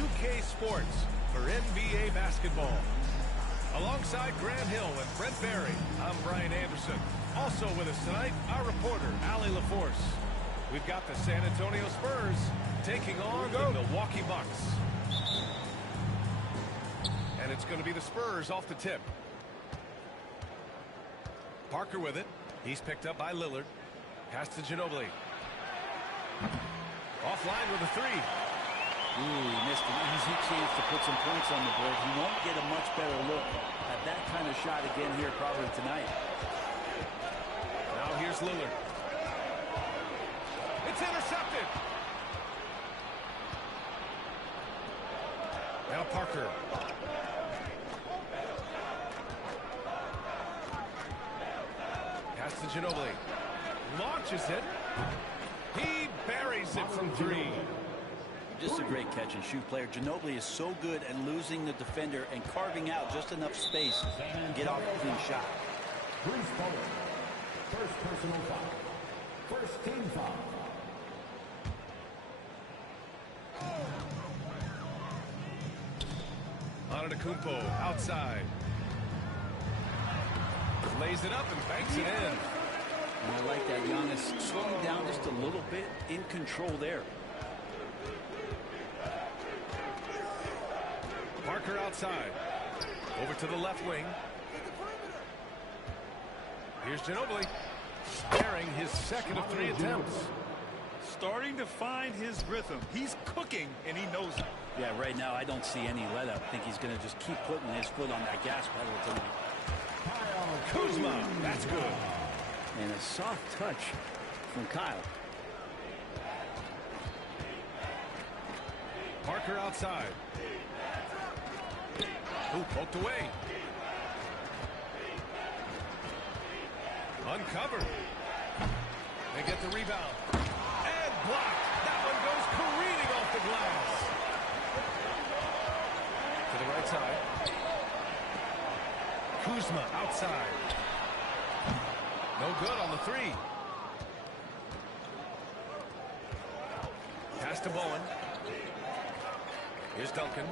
2K Sports for NBA basketball. Alongside Grant Hill and Brent Barry, I'm Brian Anderson. Also with us tonight, our reporter, Allie LaForce. We've got the San Antonio Spurs taking on the Milwaukee Bucks. And it's going to be the Spurs off the tip. Parker with it. He's picked up by Lillard. Pass to Ginobili. Offline with a three. Ooh, he missed an easy chance to put some points on the board. He won't get a much better look at that kind of shot again here probably tonight. Now here's Lillard. It's intercepted. Now Parker. Pass to Ginobili. Launches it. He buries it from three. Just a great catch and shoot player. Ginobili is so good at losing the defender and carving out just enough space to get off a clean shot. First personal foul. First team foul. Antetokounmpo outside. Lays it up and banks it in. And I like that. Giannis slowing down just a little bit, in control there. Parker outside. Over to the left wing. Here's Ginobili. Sparing his second of three attempts. Starting to find his rhythm. He's cooking, and he knows it. Yeah, right now I don't see any let up. I think he's going to just keep putting his foot on that gas pedal tonight. Kuzma, that's good. And a soft touch from Kyle. Parker outside. Ooh, poked away. Uncovered. They get the rebound. And blocked. That one goes careening off the glass. To the right side. Kuzma outside. No good on the three. Pass to Bowen. Here's Duncan.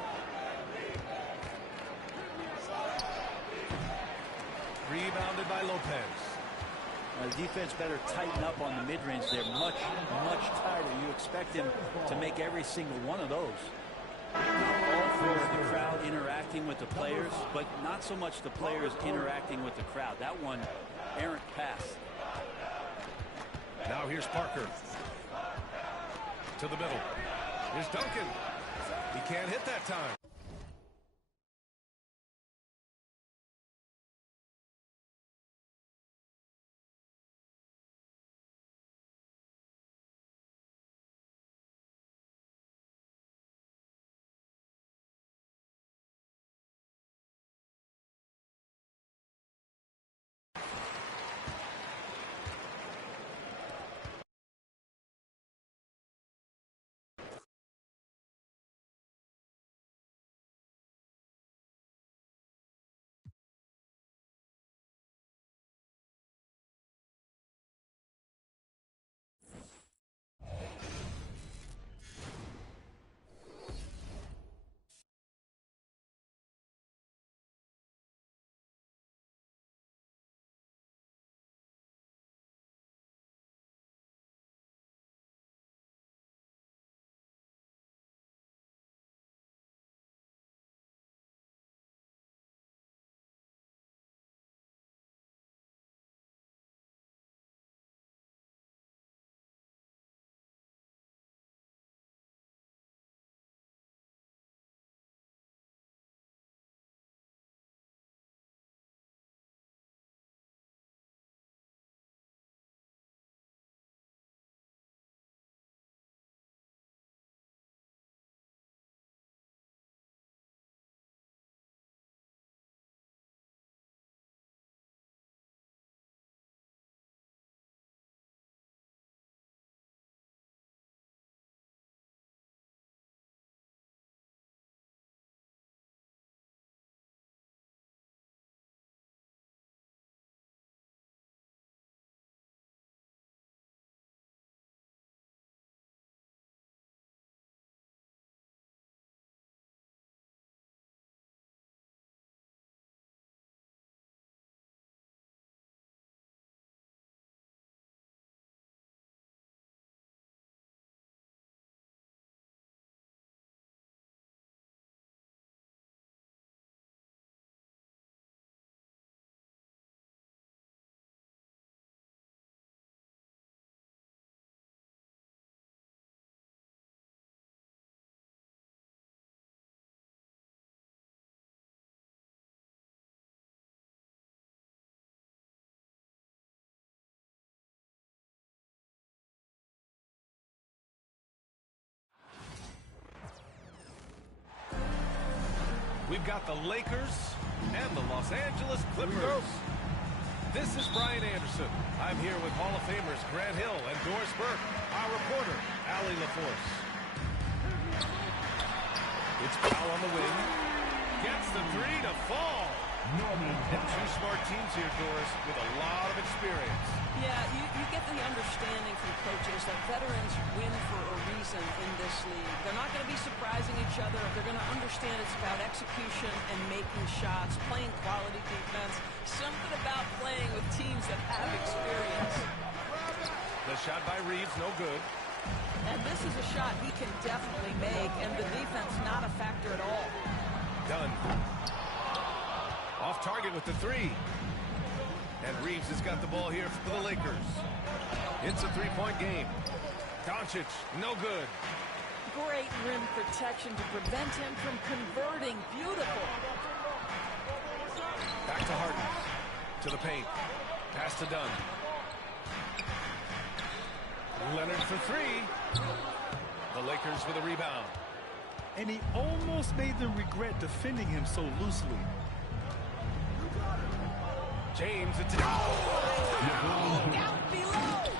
Rebounded by Lopez. The defense better tighten up on the mid-range. They're much, much tighter. You expect him to make every single one of those. All for the crowd interacting with the players, but not so much the players interacting with the crowd. That one, errant pass. Now here's Parker. To the middle. Here's Duncan. He can't hit that time. We've got the Lakers and the Los Angeles Clippers. This is Brian Anderson. I'm here with Hall of Famers Grant Hill and Doris Burke. Our reporter, Allie LaForce. It's Powell on the wing. Gets the three to fall. And two smart teams here, Doris, with a lot of experience. Yeah, you get the understanding from coaches that veterans win for a reason in this league. They're not going to be surprising each other. They're going to understand it's about execution and making shots, playing quality defense. Something about playing with teams that have experience. The shot by Reeves, no good. And this is a shot he can definitely make, and the defense not a factor at all. Done. Off target with the three. And Reeves has got the ball here for the Lakers. It's a three-point game. Doncic, no good. Great rim protection to prevent him from converting. Beautiful. Back to Harden. To the paint. Pass to Dunn. Leonard for three. The Lakers with a rebound. And he almost made them regret defending him so loosely. James, it's Out below.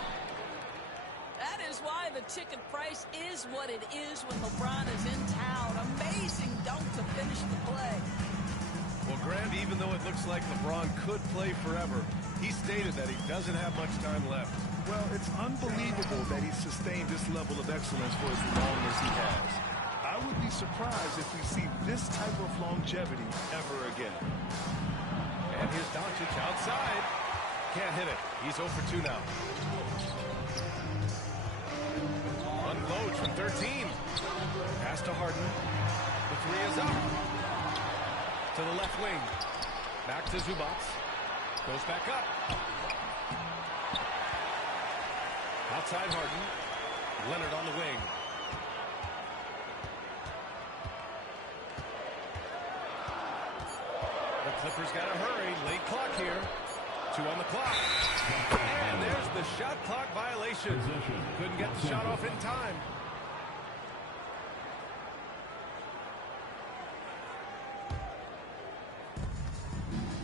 That is why the ticket price is what it is when LeBron is in town. Amazing dunk to finish the play. Well, Grant, even though it looks like LeBron could play forever, he stated that he doesn't have much time left. Well, it's unbelievable that he sustained this level of excellence for as long as he has. I would be surprised if we see this type of longevity ever again. And here's Doncic outside. Can't hit it. He's 0 for 2 now. Unloads from 13. Pass to Harden. The three is up. To the left wing. Back to Zubac. Goes back up. Outside Harden. Leonard on the wing. The Clippers got to hurry. Late clock here. 2 on the clock. And there's the shot clock violation. Couldn't get the shot off in time.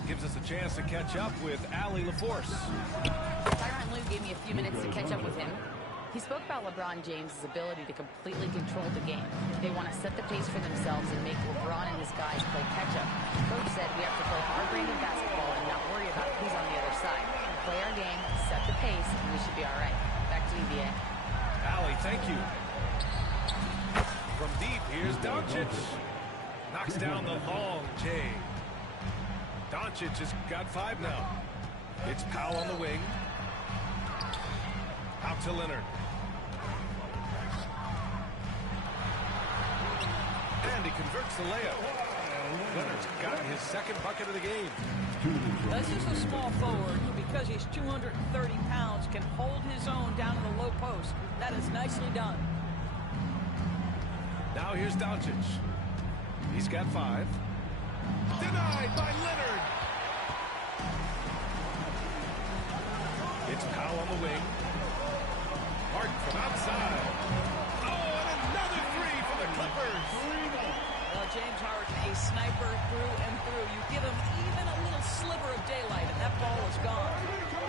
Gives us a chance to catch up with Allie LaForce. Tyronn Lue gave me a few minutes to catch up with him. He spoke about LeBron James' ability to completely control the game. They want to set the pace for themselves and make LeBron and his guys play catch-up. Coach said we have to play our brand of basketball and not worry about who's on the other side. Play our game, set the pace, and we should be all right. Back to you, NbA. Allie, thank you. From deep, here's Doncic. Knocks down the long J. Doncic has got 5 now. It's Powell on the wing. Out to Leonard. And he converts the layup. Leonard's got his second bucket of the game. This is a small forward who, because he's 230 pounds, can hold his own down in the low post. That is nicely done. Now here's Doncic. He's got 5. Denied by Leonard. It's Powell on the wing. Harden from outside. Oh, and another three for the Clippers. Well, James Harden, a sniper through and through. You give him even a little sliver of daylight, and that ball is gone.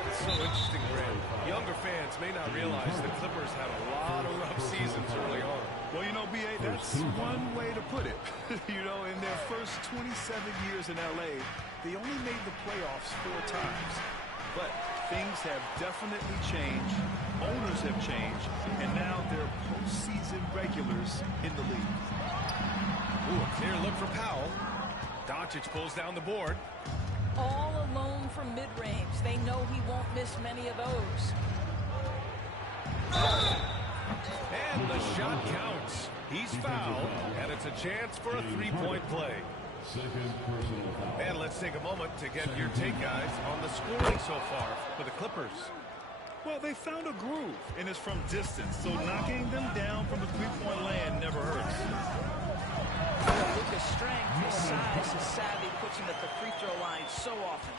It's so interesting, Grant. Younger fans may not realize the Clippers had a lot of rough seasons early on. Well, you know, B.A., that's one way to put it. You know, in their first 27 years in L.A., they only made the playoffs 4 times. But things have definitely changed. Owners have changed. And now they're postseason regulars in the league. Ooh, a clear look for Powell. Doncic pulls down the board. All alone from mid-range. They know he won't miss many of those. And the shot counts. He's fouled, and it's a chance for a 3-point play. And let's take a moment to get your take, guys, on the scoring so far for the Clippers. Well, they found a groove, and it's from distance, so knocking them down from the three-point land never hurts. Luka's strength, his size, his savvy puts him at the free throw line so often.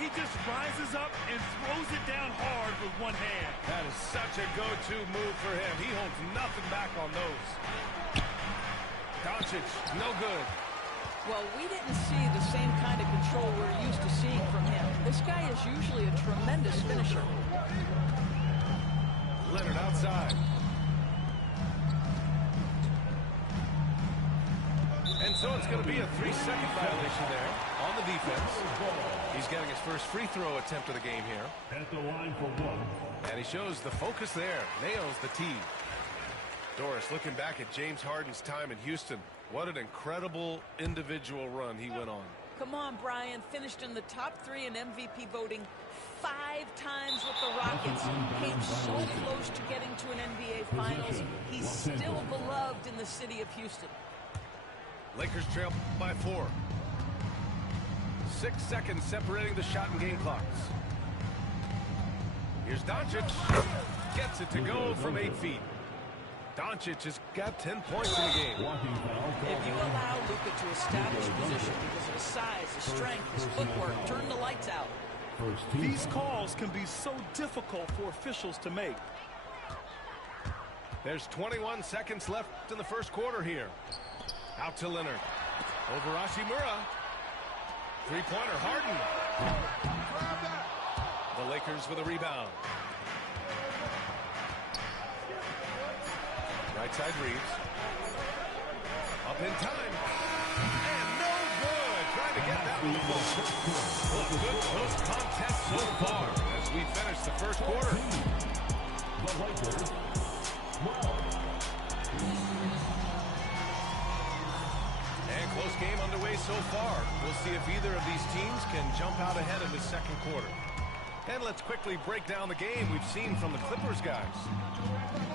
He just rises up and throws it down hard with one hand. That is such a go-to move for him. He holds nothing back on those. Doncic, no good. Well, we didn't see the same kind of control we're used to seeing from him. This guy is usually a tremendous finisher. Leonard outside. And so it's going to be a 3-second violation there on the defense. He's getting his first free throw attempt of the game here. At the line for one. And he shows the focus there. Nails the tee. Doris, looking back at James Harden's time in Houston, what an incredible individual run he went on. Come on, Brian. Finished in the top 3 in MVP voting 5 times with the Rockets. Came so close to getting to an NBA Finals. He's still beloved in the city of Houston. Lakers trail by 4. 6 seconds separating the shot and game clocks. Here's Doncic. Gets it to go from 8 feet. Doncic has got 10 points in the game. If you allow Luka to establish position because of his size, his strength, his footwork, turn the lights out. These calls can be so difficult for officials to make. There's 21 seconds left in the first quarter here. Out to Leonard. Over Hachimura. Three-pointer, Harden. The Lakers with a rebound. Right side Reeves. Up in time. And no good. Trying to get that one to fall. Well, a good close contest so far as we finish the first quarter. The Lakers. And close game underway so far. We'll see if either of these teams can jump out ahead in the second quarter. And let's quickly break down the game we've seen from the Clippers guys.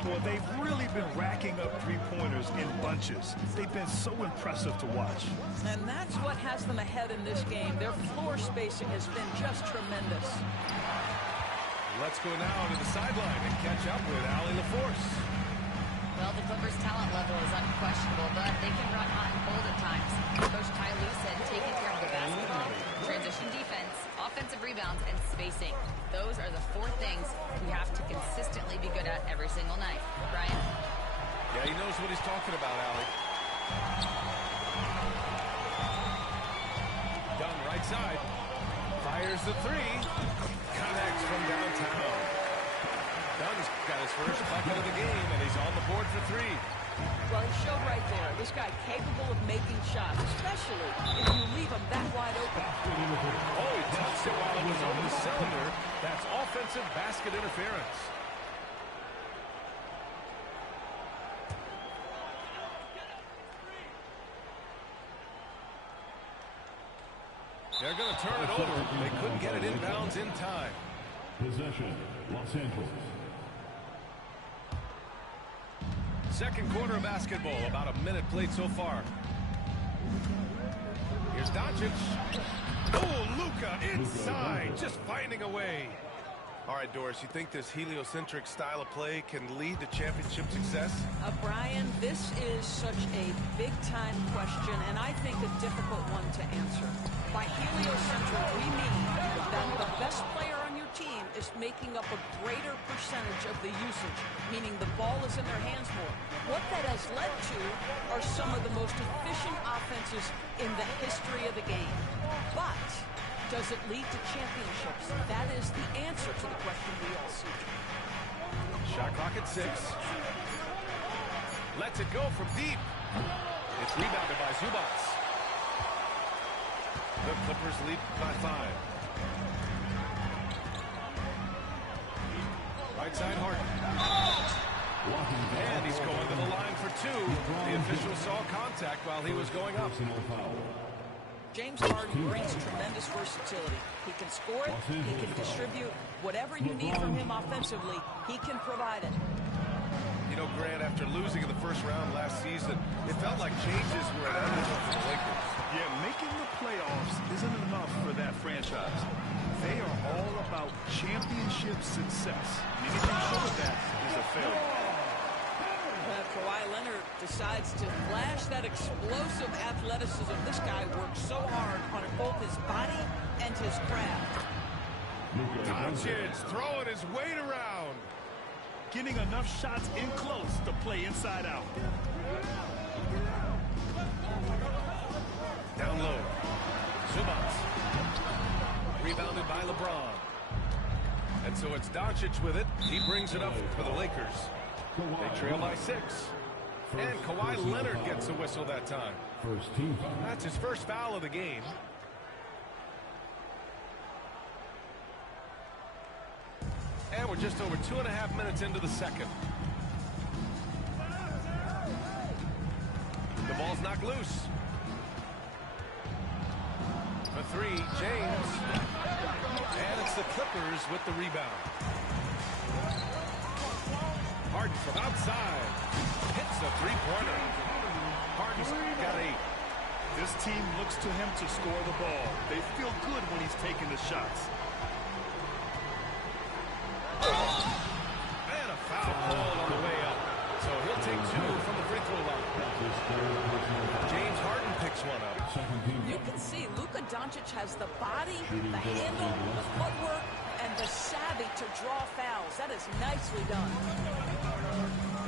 Well, they've really been racking up three-pointers in bunches. They've been so impressive to watch. And that's what has them ahead in this game. Their floor spacing has been just tremendous. Let's go now to the sideline and catch up with Allie LaForce. Well, the Clippers' talent level is unquestionable, but they can run hot and cold at times. Coach Ty Lue said taking care of the basketball, transition defense, offensive rebounds, and spacing. Those are the 4 things we have to consistently be good at every single night. Brian? Yeah, he knows what he's talking about, Allie. Dunn right side. Fires the 3. Connects from downtown. Dunn's got his first bucket of the game, and he's on the board for 3. Well, he showed right there. This guy capable of making shots, especially if you leave him that wide open. Oh, he touched it while it was over the cylinder. That's offensive basket interference. They're going to turn it over. They couldn't get it inbounds in time. Possession, Los Angeles. Second quarter of basketball, about a minute played so far. Here's Doncic. Oh, Luka inside, just finding a way. All right, Doris, you think this heliocentric style of play can lead to championship success? Brian, this is such a big-time question, and I think a difficult one to answer. By heliocentric, we mean that the best player on your team is making up a greater percentage of the usage, meaning the ball is in their hands more. What that has led to are some of the most efficient offenses in the history of the game. But does it lead to championships? That is the answer to the question we all seek. Shot clock at 6. Lets it go from deep. It's rebounded by Zubats. The Clippers lead by 5. Right side Harden. And he's going to the line for 2. The official saw contact while he was going up. James Harden brings tremendous versatility. He can score it, he can distribute. Whatever you need from him offensively, he can provide it. You know, Grant, after losing in the first round last season, it felt like changes were inevitable for the Lakers. Yeah, making the playoffs isn't enough for that franchise. They are all about championship success. Anything short of that is a failure. Kawhi Leonard decides to flash that explosive athleticism. This guy works so hard on both his body and his craft. Doncic throwing his weight around. Getting enough shots in close to play inside out. Down low. Zubats. Rebounded by LeBron. And so it's Doncic with it. He brings it up for the Lakers. They trail by 6. And Kawhi Leonard gets a whistle that time. First team foul. That's his first foul of the game. And we're just over 2.5 minutes into the second. The ball's knocked loose. For 3, James. And it's the Clippers with the rebound. Harden from outside. Hits a three-pointer. Harden's got 8. This team looks to him to score the ball. They feel good when he's taking the shots. And a foul called on the way up. So he'll take 2 from the free throw line. James Harden picks one up. You can see Luka Doncic has the body, the handle, the footwork, and the savvy to draw fouls. That is nicely done.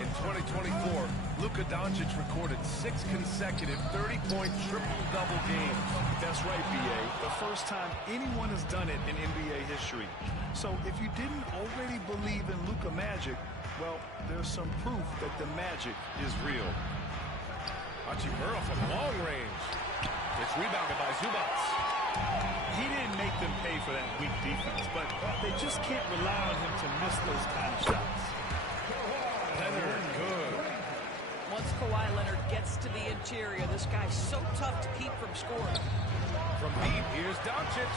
In 2024, Luka Doncic recorded 6 consecutive 30-point triple-double games. That's right, B.A. The first time anyone has done it in NBA history. So if you didn't already believe in Luka magic, well, there's some proof that the magic is real. Hachimura from long range. It's rebounded by Zubats. He didn't make them pay for that weak defense, but they just can't rely on him to miss those kind of shots. Leonard, good. Once Kawhi Leonard gets to the interior, this guy's so tough to keep from scoring. From deep, here's Doncic.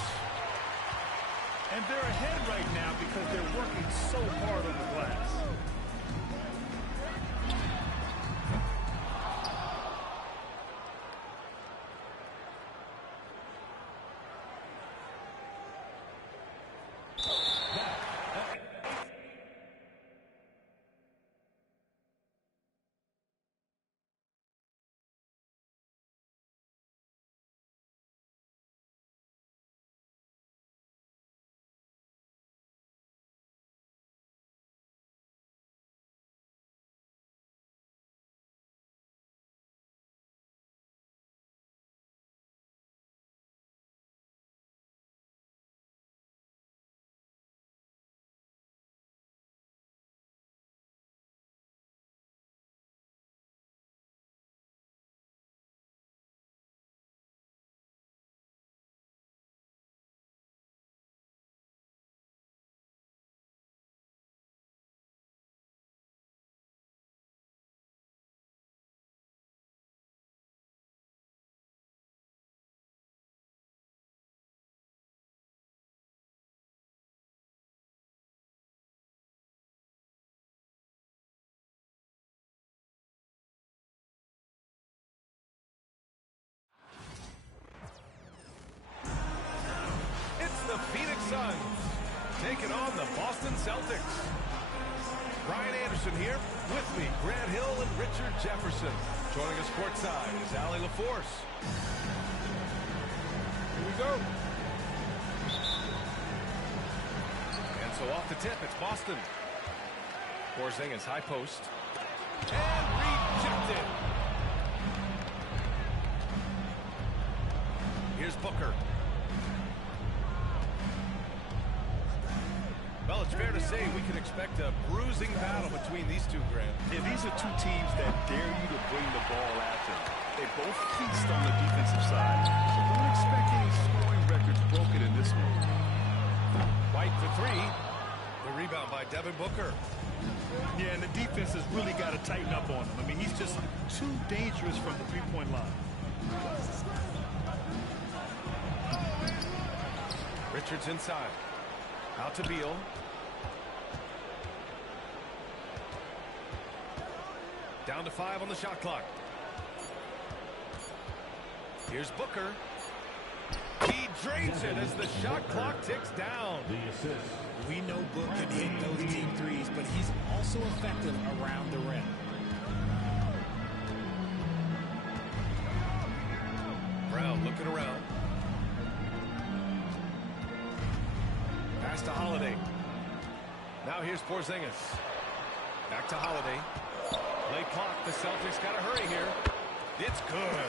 And they're ahead right now because they're working so hard on the glass. The Phoenix Suns taking on the Boston Celtics. Brian Anderson here with me, Grant Hill and Richard Jefferson. Joining us courtside is Ali LaForce. Here we go. And so off the tip, it's Boston. Porzingis high post. And rejected. Here's Booker. Well, it's fair to say we can expect a bruising battle between these two, Grant. Yeah, these are two teams that dare you to bring the ball at them. They both feast on the defensive side, so don't expect any scoring records broken in this one. White for 3. The rebound by Devin Booker. Yeah, and the defense has really got to tighten up on him. I mean, he's just too dangerous from the three-point line. Richards inside. Out to Beal. Down to 5 on the shot clock. Here's Booker. He drains it as the shot clock ticks down. The assist. We know Book can hit those deep threes, but he's also effective around the rim. Brown looking around. Pass to Holiday. Now here's Porzingis. Back to Holiday. Late clock. The Celtics got to hurry here. It's good.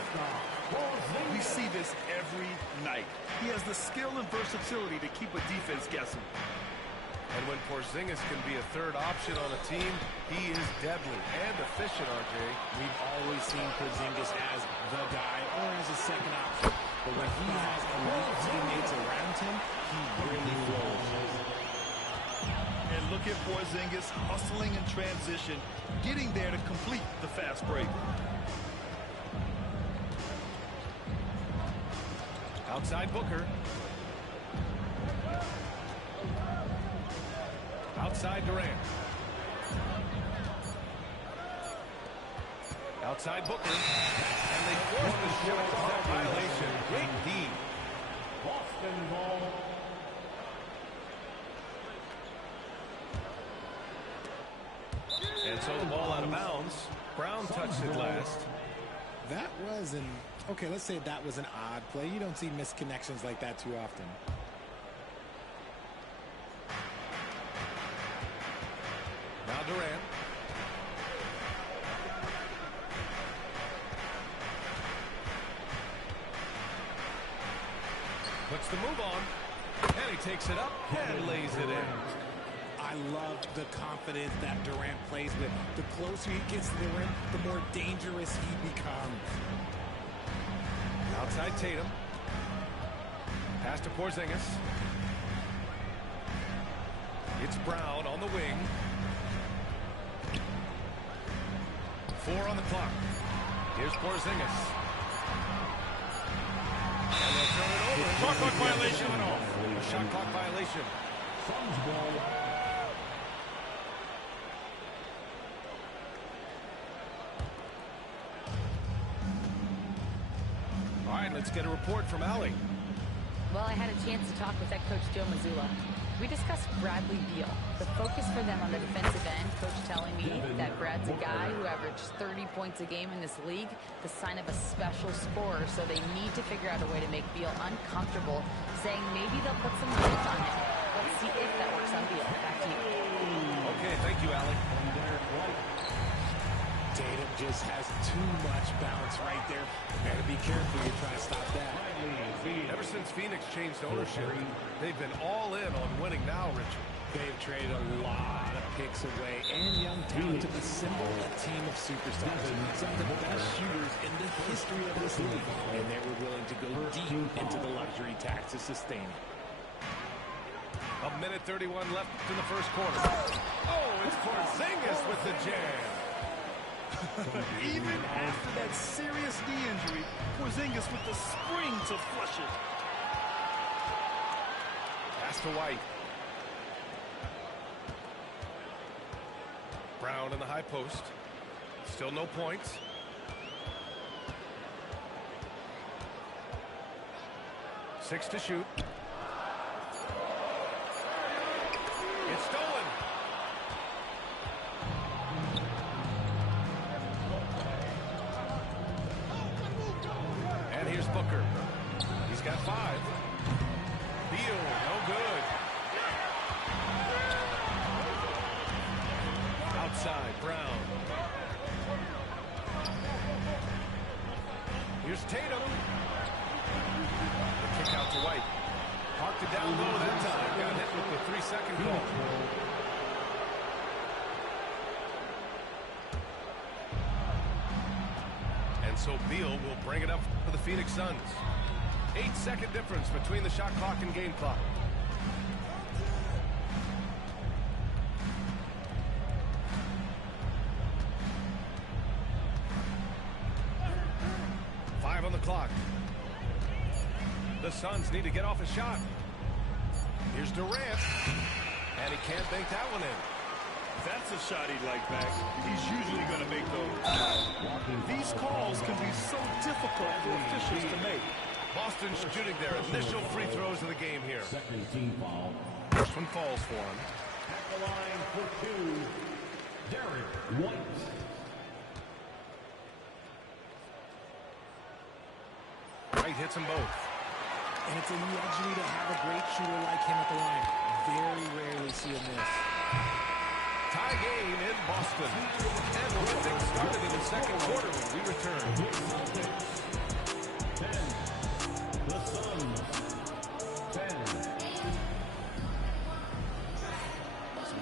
We see this every night. He has the skill and versatility to keep a defense guessing. And when Porzingis can be a third option on a team, he is deadly and efficient, RJ. We've always seen Porzingis as the guy or as a second option. But when he has elite teammates around him, he really flourishes. And look at Porzingis hustling in transition, getting there to complete the fast break. Outside Booker. Outside Durant. Outside Booker. And they force the shot clock violation. Great D. Boston ball. And so the ball out of bounds. Brown touched it last. That was an, okay, let's say that was an odd play. You don't see misconnections like that too often. Now Durant. Puts the move on. And he takes it up and lays it in. I love the confidence that Durant plays with. The closer he gets to the rim, the more dangerous he becomes. Outside Tatum. Pass to Porzingis. It's Brown on the wing. 4 on the clock. Here's Porzingis. And they'll turn it over. Shot clock violation went off. A shot clock violation. Suns ball. All right, let's get a report from Allie. Well, I had a chance to talk with head coach Joe Mazzulla. We discussed Bradley Beal. The focus for them on the defensive end, coach telling me that Brad's a guy who averaged 30 points a game in this league, the sign of a special scorer, so they need to figure out a way to make Beal uncomfortable, saying maybe they'll put some minutes on him. Let's see if that works on Beal. Back to you. Okay, thank you, Allie. Tatum just has too much bounce right there. Better be careful. You're trying to stop that. Ever since Phoenix changed ownership, they've been all in on winning now, Richard. They've traded a lot of picks away and young talent to assemble a team of superstars. Some of the best shooters in the history of this league. And they were willing to go deep into the luxury tax to sustain it. 1:31 left in the first quarter. Oh, it's Porzingis with the jam. Even after that serious knee injury, Porzingis with the spring to flush it. Pass to White. Brown in the high post. Still no points. Six to shoot. It's stolen. And here's Booker. He's got 5. Beal, no good. Outside, Brown. Here's Tatum. The kick out to White. Parked it down low that time. Got hit with the 3-second call. And so Beal will bring it up for the Phoenix Suns. 8-second difference between the shot clock and game clock. On the clock. The Suns need to get off a shot. Here's Durant. And he can't bank that one in. That's a shot he'd like back. He's usually going to make those. These calls can be so difficult for officials to make. Boston shooting their initial free throws of the game here. Second team foul. First one falls for him. At the line for 2, Derek White. White hits them both. And it's a luxury to have a great shooter like him at the line. Very rarely see him miss. Tie game in Boston. And we'll get things started in the second quarter when we return. Some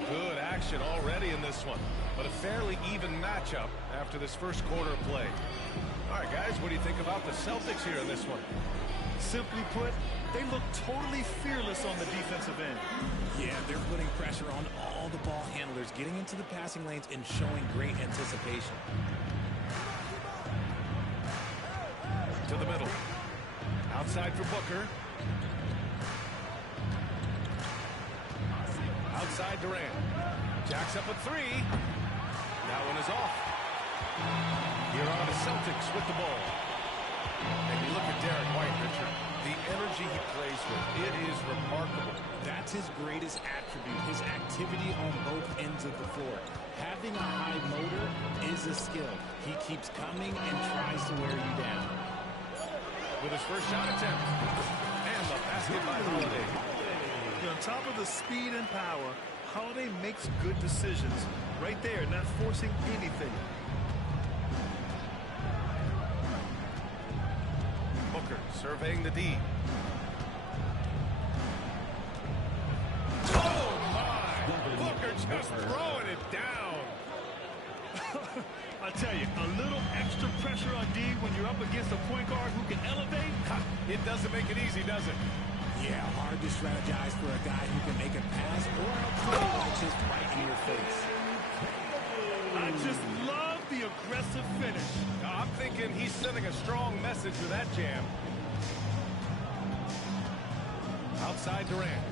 good action already in this one, but a fairly even matchup after this first quarter of play. All right, guys, what do you think about the Celtics here in this one? Simply put, they look totally fearless on the defensive end. Yeah, they're putting pressure on all the ball handlers, getting into the passing lanes and showing great anticipation. To the middle. Outside for Booker. Outside Durant. Jacks up a three. That one is off. Here are the Celtics with the ball. And you look at Derek White, Richard. The energy he plays with, it is remarkable. That's his greatest attribute, his activity on both ends of the floor. Having a high motor is a skill. He keeps coming and tries to wear you down. With his first shot attempt. And the basket by Holiday. On top of the speed and power, Holiday makes good decisions. Right there, not forcing anything. Booker surveying the D. Oh, my! Booker just throwing it down. I tell you, a little extra pressure on D when you're up against a point guard who can elevate. It doesn't make it easy, does it? Yeah, hard to strategize for a guy who can make a pass or a play like this right in your face. I just love the aggressive finish. I'm thinking he's sending a strong message with that jam. Outside Durant.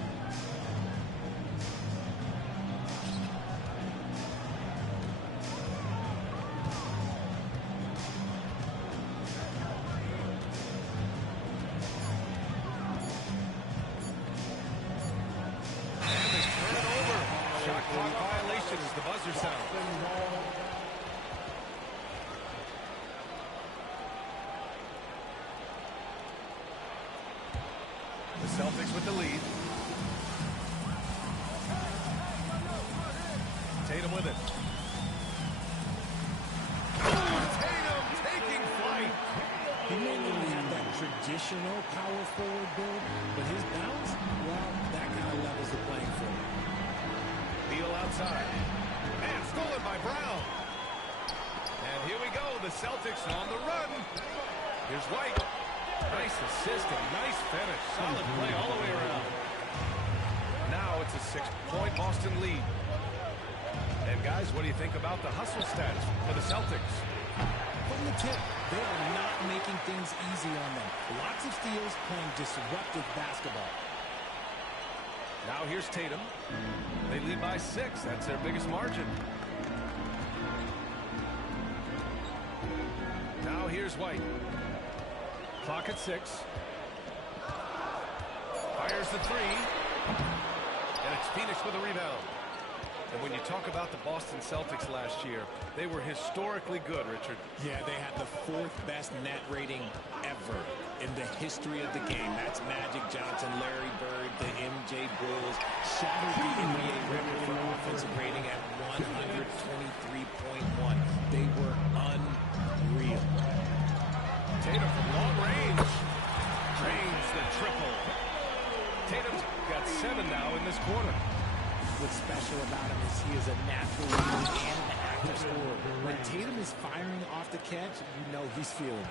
And they turn it over. Shot clock violation as the buzzer sounds. The Celtics with the lead. Tatum with it. Tatum taking flight. He may not have that traditional power forward build, but his bounce, well, that kind of levels the playing field. Beal outside. And stolen by Brown. And here we go. The Celtics on the run. Here's White. Nice assist and nice finish. Solid play all the way around. Now it's a 6-point Boston lead. And guys, what do you think about the hustle stats for the Celtics? From the tip, they are not making things easy on them. Lots of steals, playing disruptive basketball. Now here's Tatum. They lead by 6. That's their biggest margin. Now here's White. Clock at 6. Fires the 3. And it's Phoenix with a rebound. And when you talk about the Boston Celtics last year, they were historically good, Richard. Yeah, they had the 4th best net rating ever in the history of the game. That's Magic Johnson, Larry Bird, the MJ Bulls. Shattered the NBA record for offensive rating at 123.1. They were unreal. Tatum from long range. Drains the triple. Tatum's got 7 now in this quarter. What's special about him is he is a natural leader and an active scorer. When Tatum is firing off the catch, you know he's feeling it.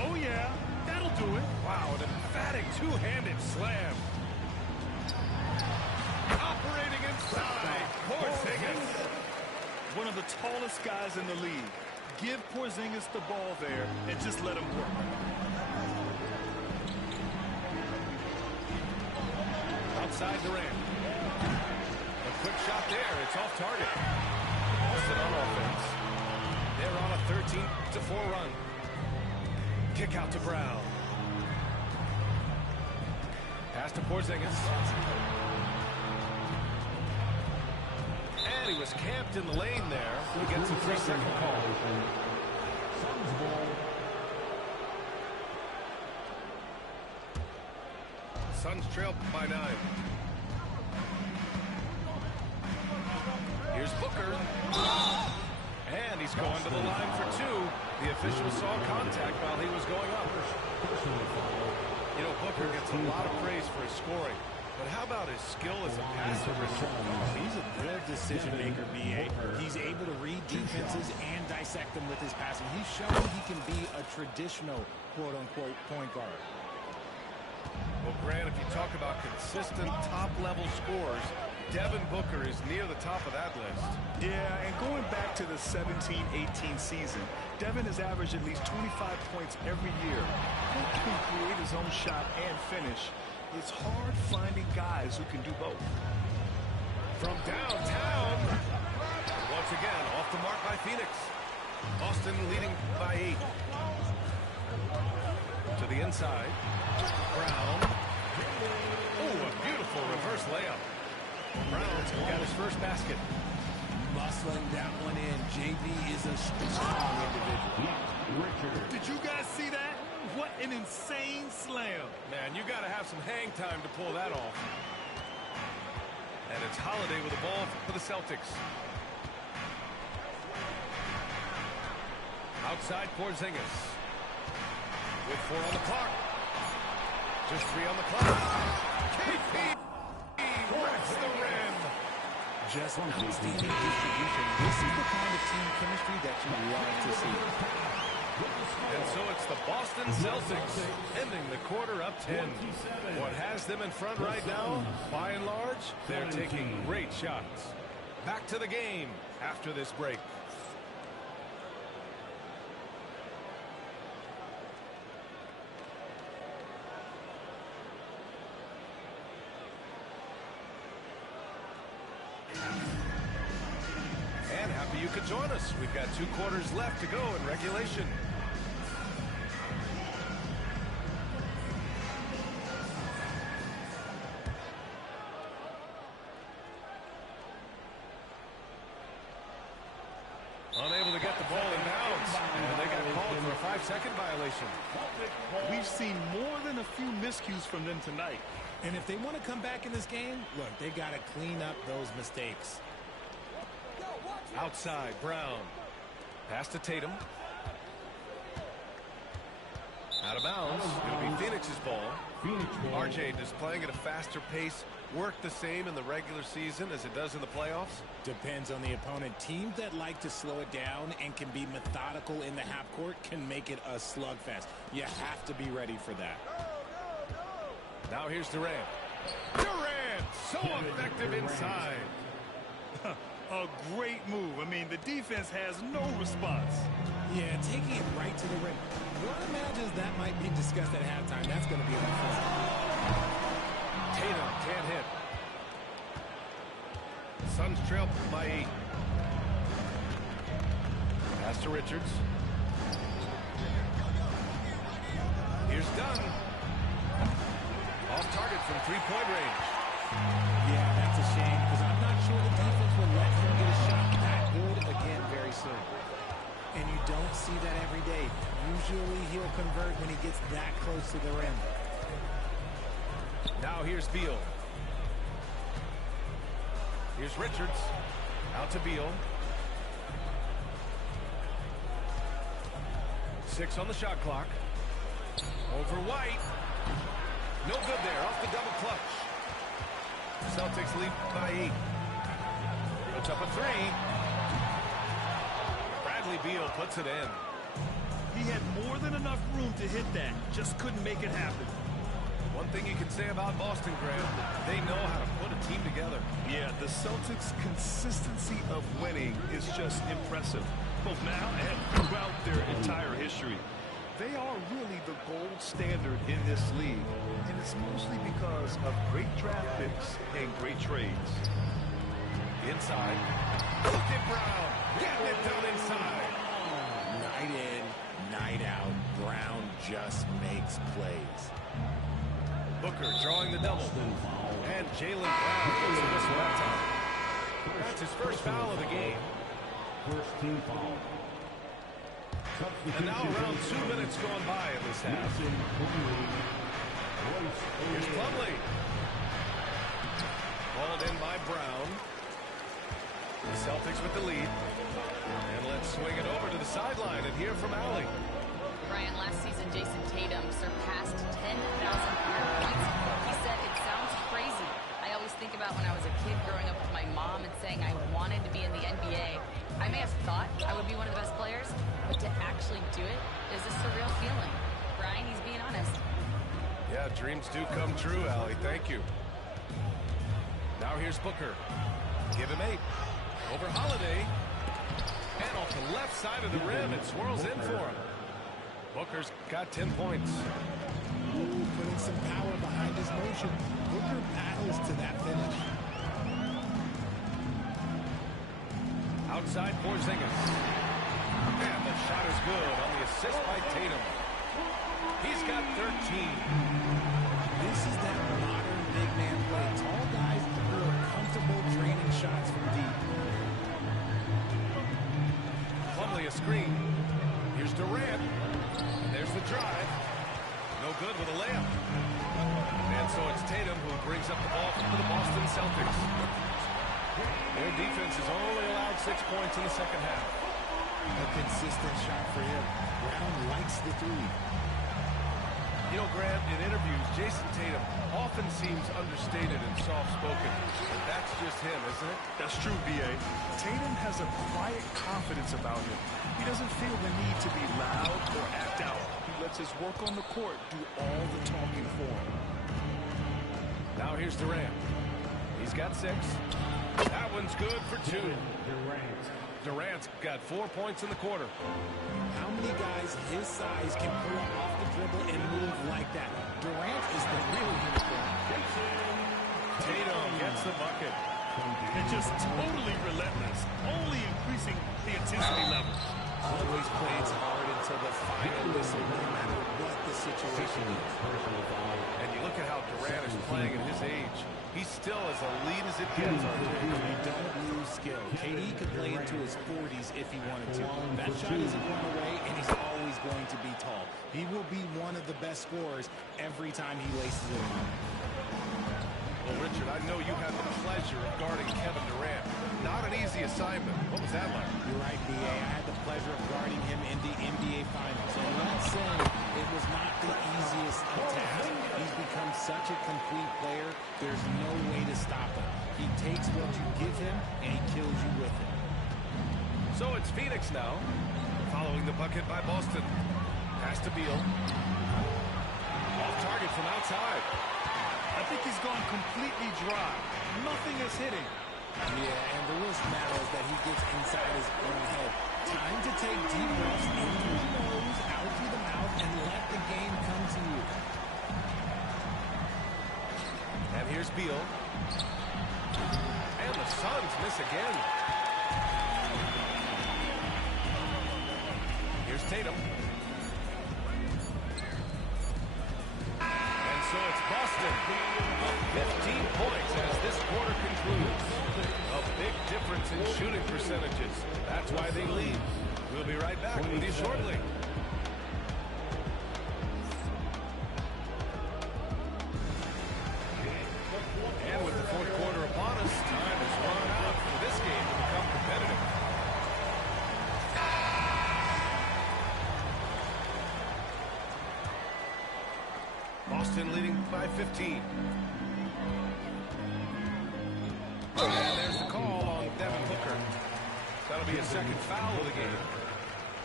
Oh, yeah, that'll do it. Wow, an emphatic two-handed slam. Operating inside. Porzingis. One of the tallest guys in the league. Give Porzingis the ball there and just let him work. Outside Durant. A quick shot there. It's off target. Boston on offense. They're on a 13-4 run. Kick out to Brown. Pass to Porzingis. And he was camped in the lane there. He gets a 3-second call. Suns trail by 9. Here's Booker. And he's going to the line for 2. The official saw contact while he was going up. You know, Booker gets a lot of praise for his scoring, but how about his skill as a passer? He's a good decision maker, BA. He's able to read defenses and dissect them with his passing. He's shown he can be a traditional quote-unquote point guard. Well, Grant, if you talk about consistent top-level scores, Devin Booker is near the top of that list. Yeah, and going back to the 17-18 season, Devin has averaged at least 25 points every year. He can create his own shot and finish. It's hard finding guys who can do both. From downtown, once again, off the mark by Phoenix. Boston leading by 8. To the inside. Brown. Oh, a beautiful reverse layup. Brown's got his first basket. Muscling that one in. JB is a strong individual. Did you guys see that? What an insane slam. Man, you got to have some hang time to pull that off. And it's Holiday with the ball for the Celtics. Outside Porzingis. With 4 on the clock. Just 3 on the clock. KP wrecks the rim. Just outstanding distribution. This is the kind of team chemistry that you love to see. And so it's the Boston Celtics ending the quarter up 10. What has them in front right now, by and large, they're taking great shots. Back to the game after this break. And happy you could join us. We've got 2 quarters left to go in regulation. Unable to get the ball in bounds, and they got called for a 5-second violation. We've seen more than a few miscues from them tonight. And if they want to come back in this game, look, they got to clean up those mistakes. Outside, Brown. Pass to Tatum. Out of bounds. It'll be Phoenix's ball. RJ displaying at a faster pace. Work the same in the regular season as it does in the playoffs? Depends on the opponent. Teams that like to slow it down and can be methodical in the half court can make it a slugfest. You have to be ready for that. Now here's Durant. Durant, so effective inside. A great move. I mean, the defense has no response. Yeah, taking it right to the rim. One imagines that might be discussed at halftime. That's going to be a lot fun. Tatum can't hit. Suns trail by 8. Pass to Richards. Here's Dunn. Off target from 3-point range. Yeah, that's a shame because I'm not sure the defense will let him get a shot that good again very soon. And you don't see that every day. Usually he'll convert when he gets that close to the rim. Now here's Beal. Here's Richards. Out to Beal. 6 on the shot clock. Over White. No good there. Off the double clutch. Celtics lead by 8. Puts up a 3. Bradley Beal puts it in. He had more than enough room to hit that. Just couldn't make it happen. One thing you can say about Boston, Graham, they know how to put a team together. Yeah, the Celtics' consistency of winning is just impressive, both now and throughout their entire history. They are really the gold standard in this league, and it's mostly because of great draft picks and great trades. Inside. Look at Brown. Getting it done inside. Night in, night out. Brown just makes plays. Booker drawing the double. And Jaylen Brown gets the whistle that time. That's his first foul of the game. First team foul. And now around 2 minutes going by in this half. Here's Plumlee. Balled in by Brown. The Celtics with the lead. And let's swing it over to the sideline and hear from Allie. Brian, last season, Jason Tatum surpassed 10,000 career points. He said, "It sounds crazy. I always think about when I was a kid growing up with my mom and saying I wanted to be in the NBA. I may have thought I would be one of the best players, but to actually do it is a surreal feeling." Brian, he's being honest. Yeah, dreams do come true, Allie. Thank you. Now here's Booker. Give him 8. Over Holiday. And off the left side of the rim, it swirls in for him. Booker's got 10 points. Ooh, putting some power behind his motion. Booker battles to that finish. Outside Porzingis. And the shot is good on the assist by Tatum. He's got 13. This is that modern big man play. Tall guys who are comfortable draining shots from deep. Plumlee a screen. Here's Durant. And there's the drive. No good with a layup. And so it's Tatum who brings up the ball for the Boston Celtics. Their defense has only allowed 6 points in the second half. A consistent shot for him. Brown likes the three. You know, Grant, in interviews, Jason Tatum often seems understated and soft-spoken. But that's just him, isn't it? That's true, B.A. Tatum has a quiet confidence about him. He doesn't feel the need to be loud or act out. He lets his work on the court do all the talking for him. Now here's Durant. He's got 6. That one's good for 2. Durant's got 4 points in the quarter. How many guys his size can pull up off the dribble and move like that? Durant is the real unicorn. Tatum gets the bucket. And just totally relentless, only increasing the intensity level. Always plays hard until the final whistle, no matter what the situation is. And you look at how Durant is playing at his age. He's still as elite as it gets, RJ. You don't lose skill. KD could play into his 40s if he wanted to. That shot isn't going away, and he's always going to be tall. He will be one of the best scorers every time he laces it on. Well, Richard, I know you had the pleasure of guarding Kevin Durant. Not an easy assignment. What was that like? You're right, B.A. I had the pleasure of guarding him in the NBA Finals. And I'm not saying it was not the easiest of tasks. He's become such a complete player, there's no way to stop him. He takes what you give him, and he kills you with it. So it's Phoenix now, following the bucket by Boston. Pass to Beal. Off target from outside. I think he's gone completely dry. Nothing is hitting. Yeah, and the worst matter is that he gets inside his own head. Time to take deep breaths in through the nose, out through the mouth, and let the game come to you. And here's Beal. And the Suns miss again. Here's Tatum. And so it's Boston. Up 15 points as this quarter concludes. A big difference in shooting percentages. That's why they lead. We'll be right back with you shortly. And with the fourth quarter upon us, time has run out for this game to become competitive. Boston leading by 15. And there's the call on Devin Booker. That'll be a second foul of the game.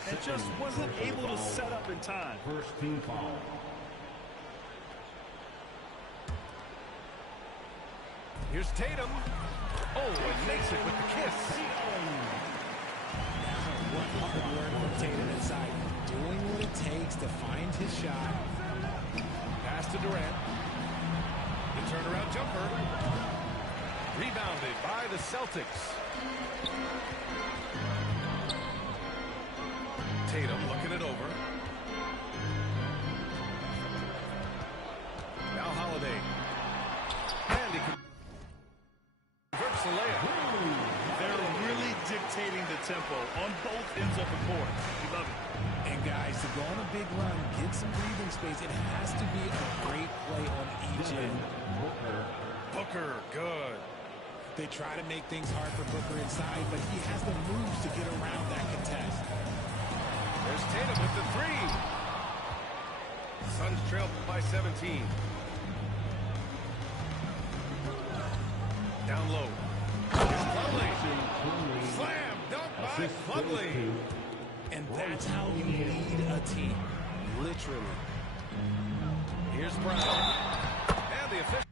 And just wasn't able to set up in time. First team foul. Here's Tatum. Oh, and makes it with the kiss. What hard work from Tatum inside. Doing what it takes to find his shot. Pass to Durant. The turnaround jumper. Rebounded by the Celtics. Tatum looking it over. Now Holiday. And he converts the layup. They're really dictating the tempo on both ends of the court. We love it. And guys, to go on a big run, get some breathing space, it has to be a great play on each end. Booker, good. They try to make things hard for Booker inside, but he has the moves to get around that contest. There's Tatum with the three. Suns trail by 17. Down low. Here's Plumlee. Slam dunk by Plumlee. And that's how you lead a team. Literally. Here's Brown. And the official.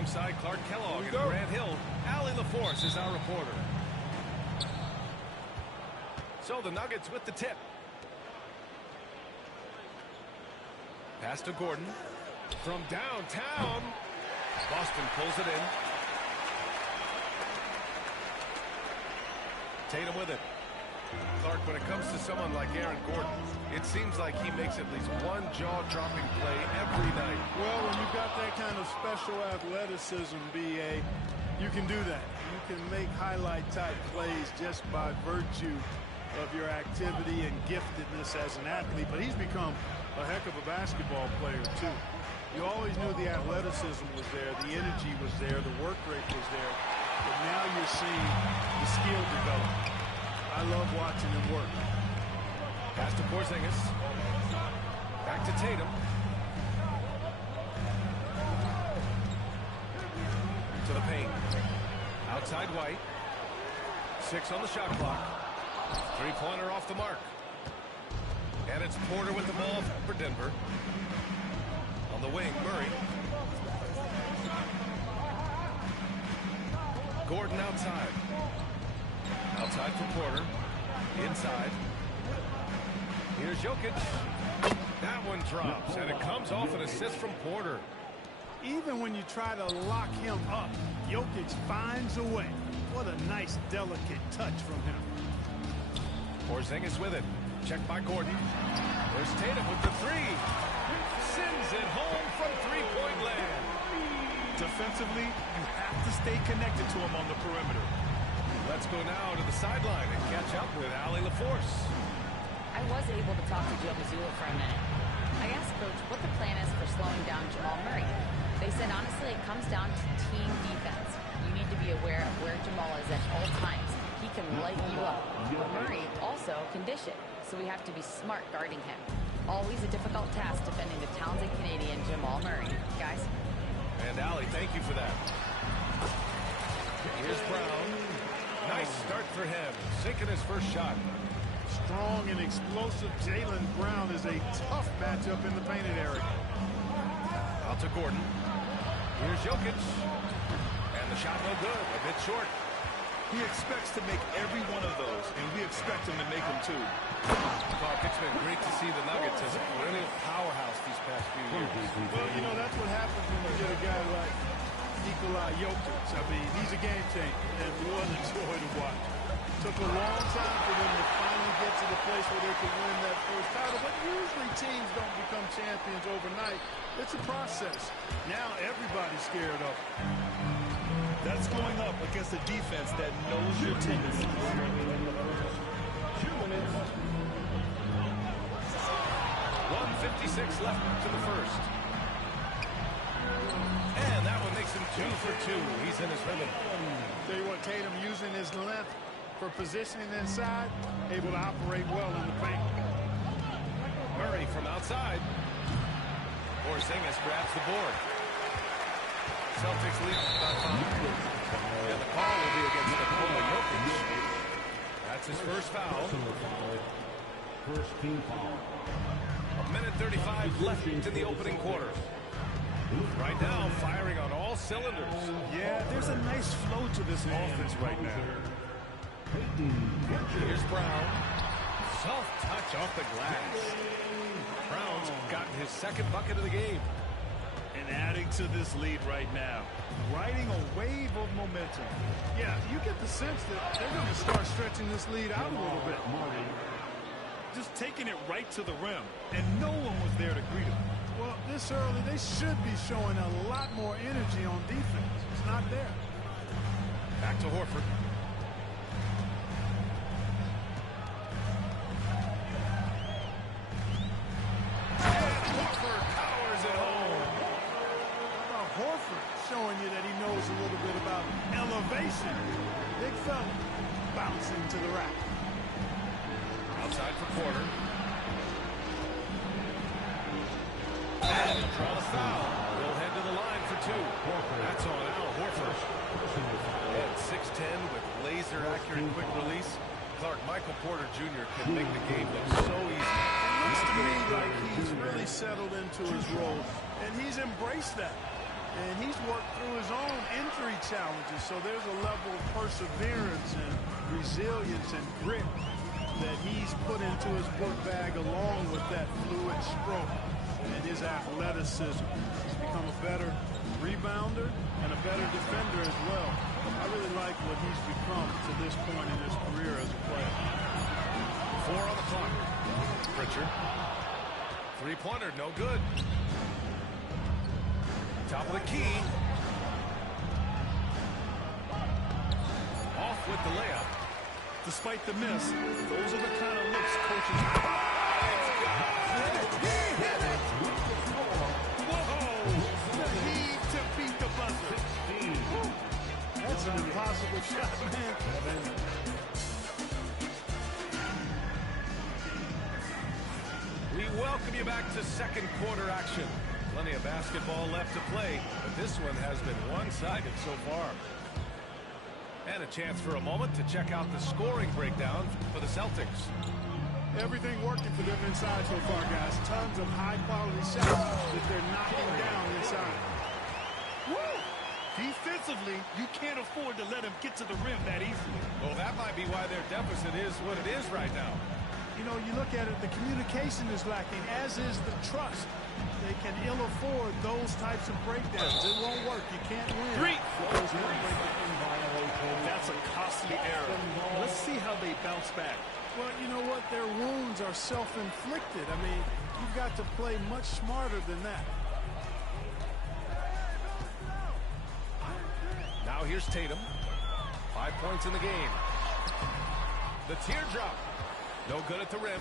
Alongside Clark Kellogg and Grant Hill, Allie LaForce is our reporter. So the Nuggets with the tip. Pass to Gordon. From downtown, Boston pulls it in. Tatum with it. Clark, when it comes to someone like Aaron Gordon, it seems like he makes at least one jaw-dropping play every night. Well, when you've got that kind of special athleticism, BA, you can do that. You can make highlight-type plays just by virtue of your activity and giftedness as an athlete. But he's become a heck of a basketball player, too. You always knew the athleticism was there, the energy was there, the work rate was there. But now you're seeing the skill develop. I love watching him work. Pass to Porzingis. Back to Tatum. To the paint. Outside White. 6 on the shot clock. Three-pointer off the mark. And it's Porter with the ball for Denver. On the wing, Murray. Gordon outside. Outside for Porter. Inside. Here's Jokic. That one drops, and it comes off an assist from Porter. Even when you try to lock him up, Jokic finds a way. What a nice, delicate touch from him. Porzingis with it. Checked by Gordon. There's Tatum with the three. Sends it home from three-point land. Defensively, you have to stay connected to him on the perimeter. Let's go now to the sideline and catch up with Allie LaForce. I was able to talk to Joe Mazzulla for a minute. I asked Coach what the plan is for slowing down Jamal Murray. They said, honestly, it comes down to team defense. You need to be aware of where Jamal is at all times. He can light you up. But Murray also can dish it, so we have to be smart guarding him. Always a difficult task defending the talented Canadian Jamal Murray. Guys? And Allie, thank you for that. Here's Brown. Nice start for him. Sinking his first shot. Strong and explosive Jaylen Brown is a tough matchup in the painted area. Out to Gordon. Here's Jokic. And the shot no good. A bit short. He expects to make every one of those, and we expect him to make them too. Clark, it's been great to see the Nuggets as a perennial powerhouse these past few years. Well, you know, that's what happens when you get a guy like Nikola Jokic. I mean, he's a game changer, and what a joy to watch. Took a long time for them to finally get to the place where they could win that first title, but usually teams don't become champions overnight. It's a process. Now everybody's scared of him. That's going up against a defense that knows your tendencies. 2 minutes. 1:56 left to the first. And that one makes him 2 for 2. He's in his rhythm. Tell you what, Tatum using his length for positioning inside, able to operate well in the paint. Murray from outside. Porzingis grabs the board. Celtics lead by 5. And the call will be against Nikola Jokic. That's his first foul. First team foul. 1:35 left in the opening quarter. Right now, firing on all cylinders. Yeah, there's a nice flow to this offense right now. Here's Brown. Soft touch off the glass. Brown's gotten his second bucket of the game. And adding to this lead right now. Riding a wave of momentum. Yeah, you get the sense that they're going to start stretching this lead out a little bit. Just taking it right to the rim. And no one was there to greet him. Well, this early, they should be showing a lot more energy on defense. It's not there. Back to Horford. Horford powers it home. How about Horford showing you that he knows a little bit about elevation? Big fella bouncing to the rack. Outside for Porter. And he'll draw the foul. He'll head to the line for 2. That's on Al Horford. And 6'10" with laser-accurate quick release. Clark, Michael Porter Jr. can make the game look so easy. It looks to me like he's really settled into his role, and he's embraced that. And he's worked through his own injury challenges, so there's a level of perseverance and resilience and grit that he's put into his book bag along with that fluid stroke and his athleticism. He's become a better rebounder and a better defender as well. I really like what he's become to this point in his career as a player. 4 on the clock. Pritchard. Three-pointer, no good. Top of the key. Off with the layup. Despite the miss, those are the kind of looks coaches. The heave to beat the buzzer. That's an impossible shot, man. We welcome you back to second quarter action. Plenty of basketball left to play, but this one has been one-sided so far. And a chance for a moment to check out the scoring breakdown for the Celtics. Everything working for them inside so far, guys. Tons of high-quality shots that they're knocking down inside. Woo! Defensively, you can't afford to let him get to the rim that easily. Well, that might be why their deficit is what it is right now. You know, you look at it, the communication is lacking, as is the trust. They can ill afford those types of breakdowns. It won't work. You can't win. That's a costly error. Let's see how they bounce back. Well, you know what? Their wounds are self-inflicted. I mean, you've got to play much smarter than that. Now here's Tatum. 5 points in the game. The teardrop. No good at the rim.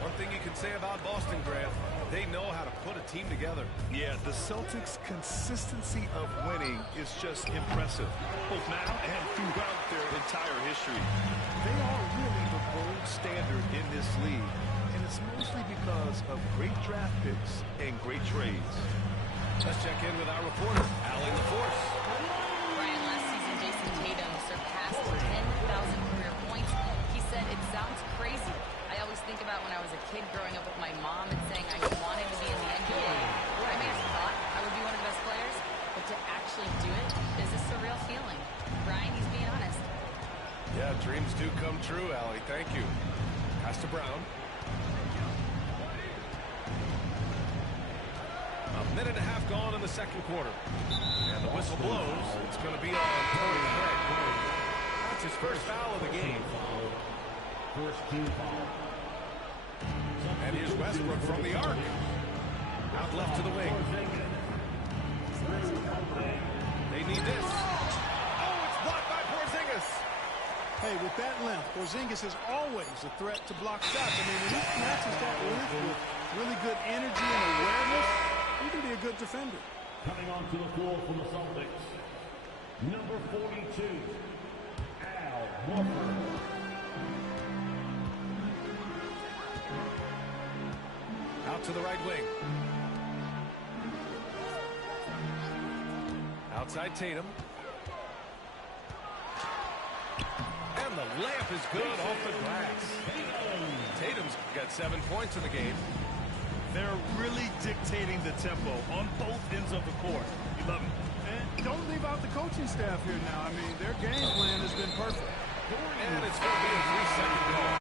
One thing you can say about Boston, Grant, they know how to put a team together. Yeah, the Celtics' consistency of winning is just impressive, both now and throughout their entire history. They are really the gold standard in this league, and it's mostly because of great draft picks and great trades. Let's check in with our reporter, Allie LaForce. Brian, last season, Jason Tatum surpassed 10,000 career points. He said, "It sounds crazy. I always think about when I was a kid growing up with my mom and saying I wanted to be in the NBA. I may have thought I would be one of the best players, but to actually do it is a surreal feeling." Brian, he's being honest. Yeah, dreams do come true, Allie. Thank you. Pass to Brown. A minute and a half gone in the second quarter. And the whistle blows. It's going to be on Tony Craig. That's his first foul of the game. First team foul. And here's Westbrook from the arc. Out left to the wing. They need this. Oh, it's blocked by Porzingis. Hey, with that length, Porzingis is always a threat to block shots. I mean, when he matches that length with really good energy and awareness, he can be a good defender. Coming onto the floor for the Celtics, number 42, Al Horford. Out to the right wing. Outside Tatum. And the layup is good off the glass. Tatum's got 7 points in the game. They're really dictating the tempo on both ends of the court. You love it. And don't leave out the coaching staff here now. I mean, their game plan has been perfect. And it's going to be a 3-second call.